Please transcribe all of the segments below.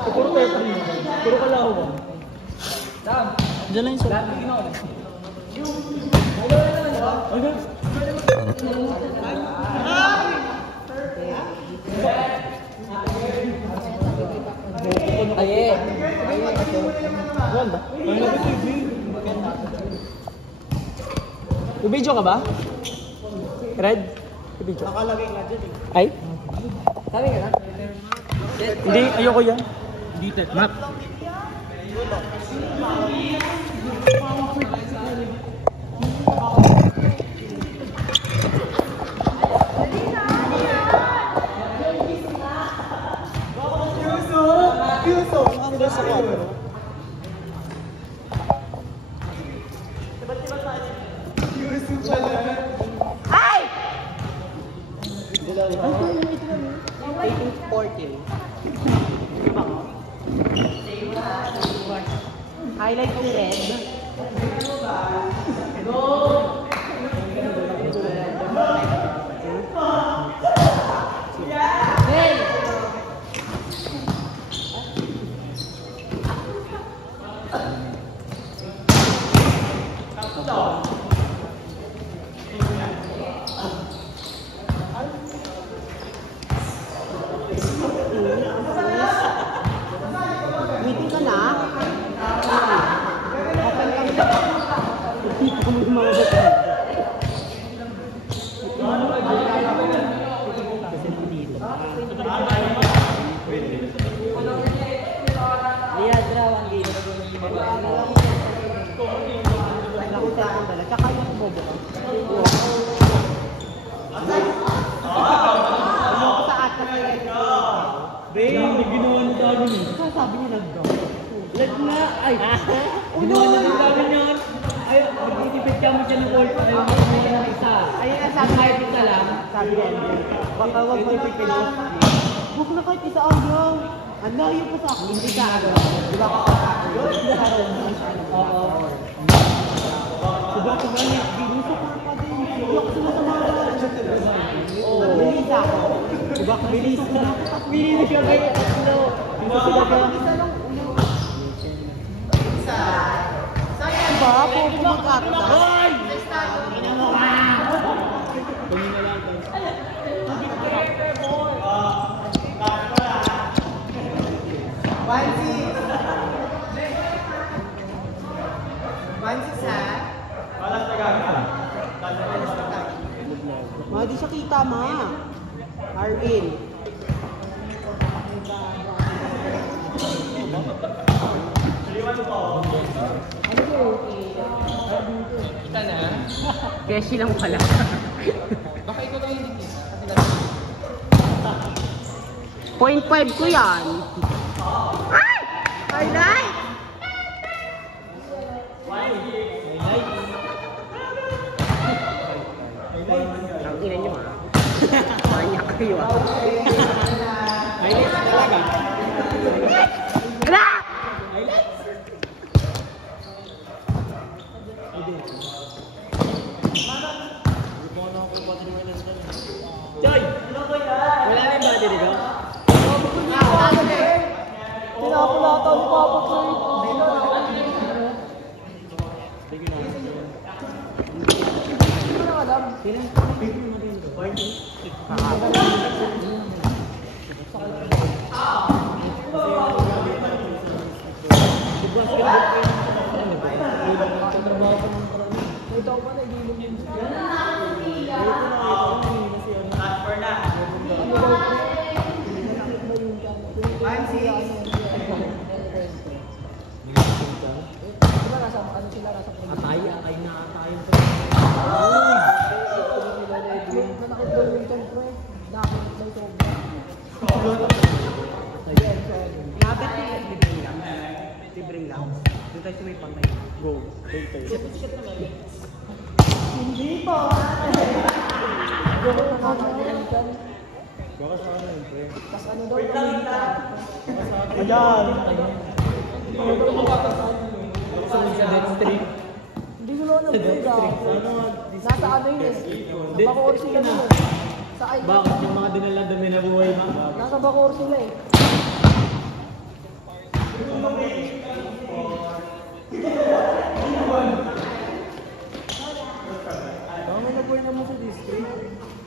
Puro tetri. Puro kalahuan. Diyan lang yung sir. Ay, Ganda. Video ka ba? Red? Video. Nakalagay nga dyan eh. Ay? sabi ka na? Hindi, ayoko yan. Dito, map. Ay! 18-14. Highlight ni Red. Hey! Meeting ka na? Open ka na. Hindi ka mo lumagot. Liadra, ang game. Nakuta akong dala. Tsaka yung bobo ka. Ayoko sa atas. Babe, hindi ginawa na dami niya. Sabi niya nag-go. Lag na! Ay! Ginawa na din dami niya. Ay, mag-inipit ka mo dyan ng wall. Ayaw mo na isa. Ay, sabi Kahit isa lang. Sabi niya, baka wag mo na. Book na kahit isa ayaw. Ang layo pa sa akin. Hindi ka ano. Di ba ako sa akin? Oo. Diba ako ba niya? Binuso ka pa din. Hindi ako sumasamahan. Bilis ako. Diba ako bilis? Bilis ka kayo tatlo. Binuso ka pa. Isa lang ulo. Diba? Puro kumakata. Hoy! Ma, di siya kita, ma. Arvin. Kita na. Keshi lang pala. Baka ikaw lang yung dito. 0.5 ko yan. Ay! Highlight! Ang ina nyo ah. Manyak kayo ah. Highlights talaga. Ala! Joy! Wala na yung body dito? Pinapulatan ni Papa Troy. Hindi ko alam. Ito pa na gilom yun. Atay na atay. Nanakit daw yung siyempre. Nakakit daw sobra. Labit nila. Libreng lang. Doon tayo sa may pantay. Go. Hindi pa. Baka sa ano yun, pre? Tapos ano daw? Wait lang. Ayan! Hindi ko lang nasa ano yun eh. Bacoor sila nun eh. Sa ay. Bakit yung mga dinala doon may nabuhay ma? Nasa Bacoor sila eh.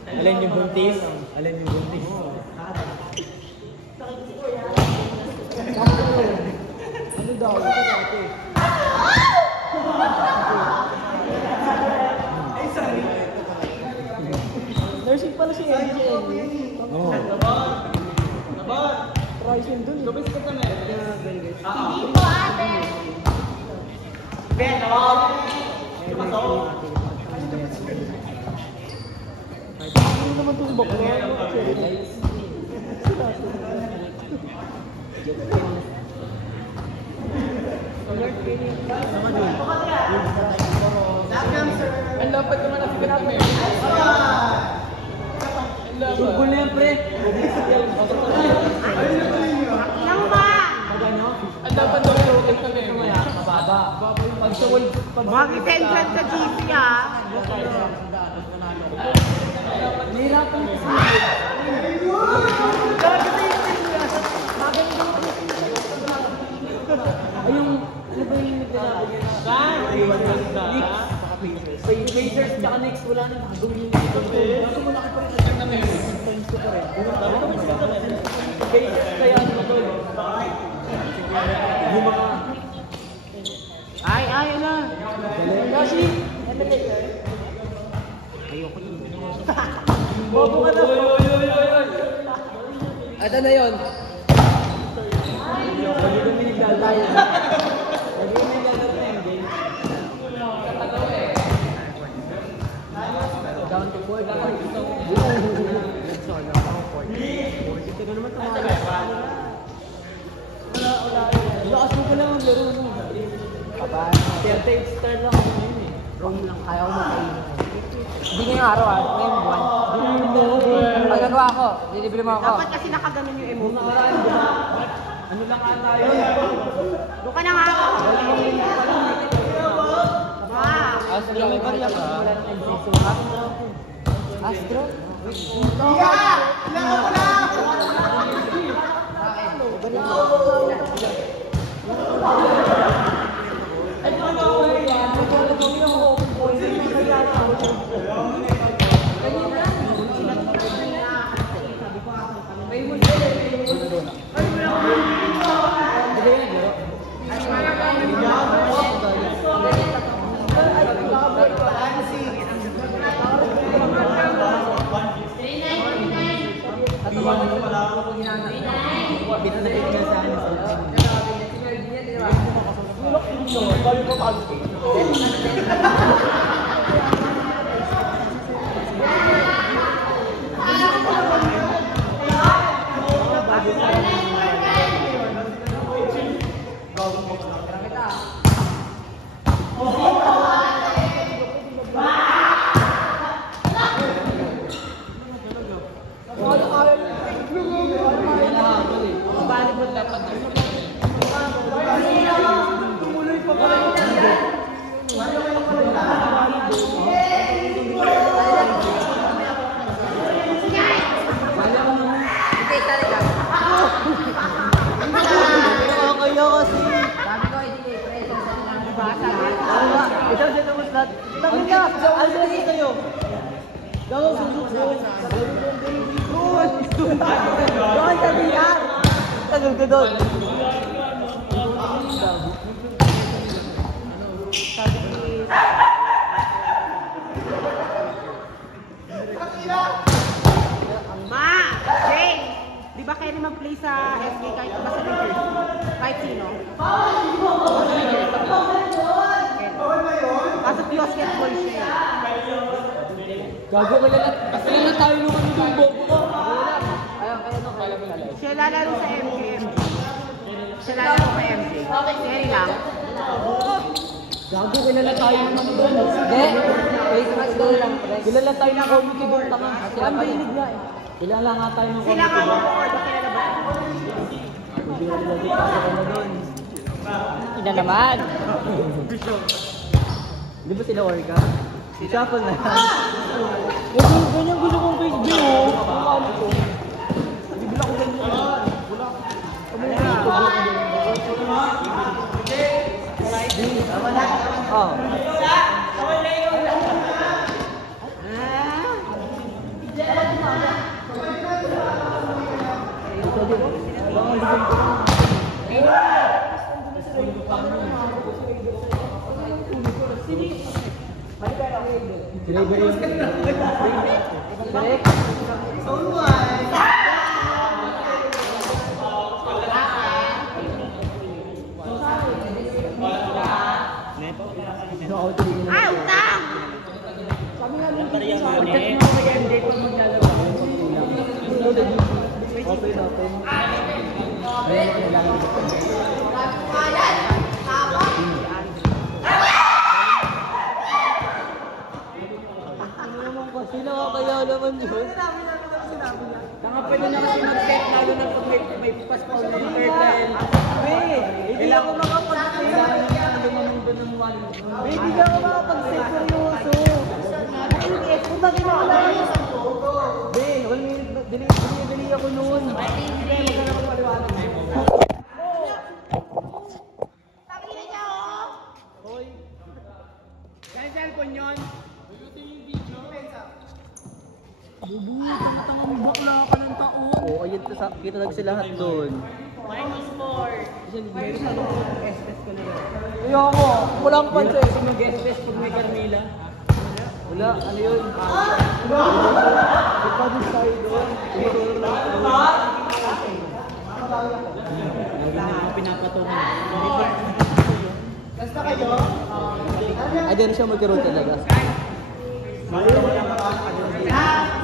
Alin yung buntis? Alin yung buntis? Ano daw? Nursing pala si Eddie. Oo. Rising dun. Gabis ka na. Hindi po ate. Ano naman itong bakla? Ang lapad naman na figure namin. Surbol na yan, pre. Ilang ba? Ang lapad daw yung okay kami. Mababa. Pag sa wall, pag Mag-sentral sa GC ah. nahirapan kasi. Ay, yung, ano ba yung nagkanabi niya na? Knicks. Pacers, tsaka Knicks, wala nang gagawin yung dito. Bago mo nakipag-isip na ngayon, points ko pa rin. Pacers, kaya ano to? Yung mga... Ay, ala. Kasi, Ayoko yun. bobo ka na. Ito na yun. Lagi kami nagdadayan. Lagi kami nagdadayan, game. Down to 4. Let's all now. 4. Ito na naman sa mga. Lakas mo ka lang ang laro, no? Papa. 38 star lang ako ngayon eh. Wrong lang. Ayaw mo kayo. Hindi ngayong araw ah. Ngayong buwan. Pagagawa ko. Dilibre mo ako. Dapat kasi nakaganon yung emoji. Ano lang ata yun? Doon ka na nga ako. Wow. Astro. May barya ka. Wala na Astro. Astro? Ikaw dyan naman lahat. Tangin ka! Ano lagi kayo? Gawin susuksun. Gawin sa diyan! Tagal ka doon. Ma! Jane! Di ba kayo mag-play sa SK kahit ba sa Lakers? Kahit sino? Kaso basketball siya eh. Gago ka lang. Kasi lang tayo naman yung bobo ko. Siya lalaro sa MGM. Siya lalaro sa MJ. Seri lang. Gago, kilala tayo naman doon. Hindi. Face mask daw lang. Kilala tayo ng committee doon. Tanga. Ang bilig nga eh. Kilala nga tayo ng Sila nga committee mo doon. ko. Kilala ba? Hindi na lagi tayo na doon. Ina naman. Di ba sila Orga? Si Shuffle na. Ganyan gusto kong face view. Ano ko? Bibila ko ganyan. Oh. Ay, utang! Sino kaya naman yun? Tanga pwede na kasi mag-set lalo na pag may paspaw ng third line. Hindi ako makapag-set. Lumamang doon ng one. Hindi ako makapag-set seryoso. Kung bakit ako lang yung dili ako noon. Maghanap ako maliwanag. Kaya cellphone yun? Oo, ayun kita lang sila lahat doon. Ayoko. Walang pansin. Kasi mag-guest test pag may Carmila. Wala, ano yun? Ipagod tayo doon. Tumutulong lang ako. Lagi na mga pinapatungan. Basta kayo? Ay, dyan siya magkaroon talaga.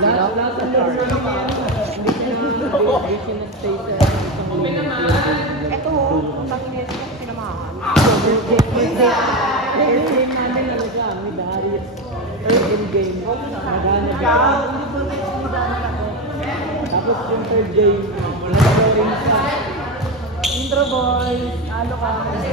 Lahat ng laro na naman. Hindi sinastay sa isang Ito, tangin nito, sinamahan. First game namin ano siya, may Darius. Third game. Magana siya. Tapos yung third game, nag-orange siya. Intro boys, ano ka? Ano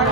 yun?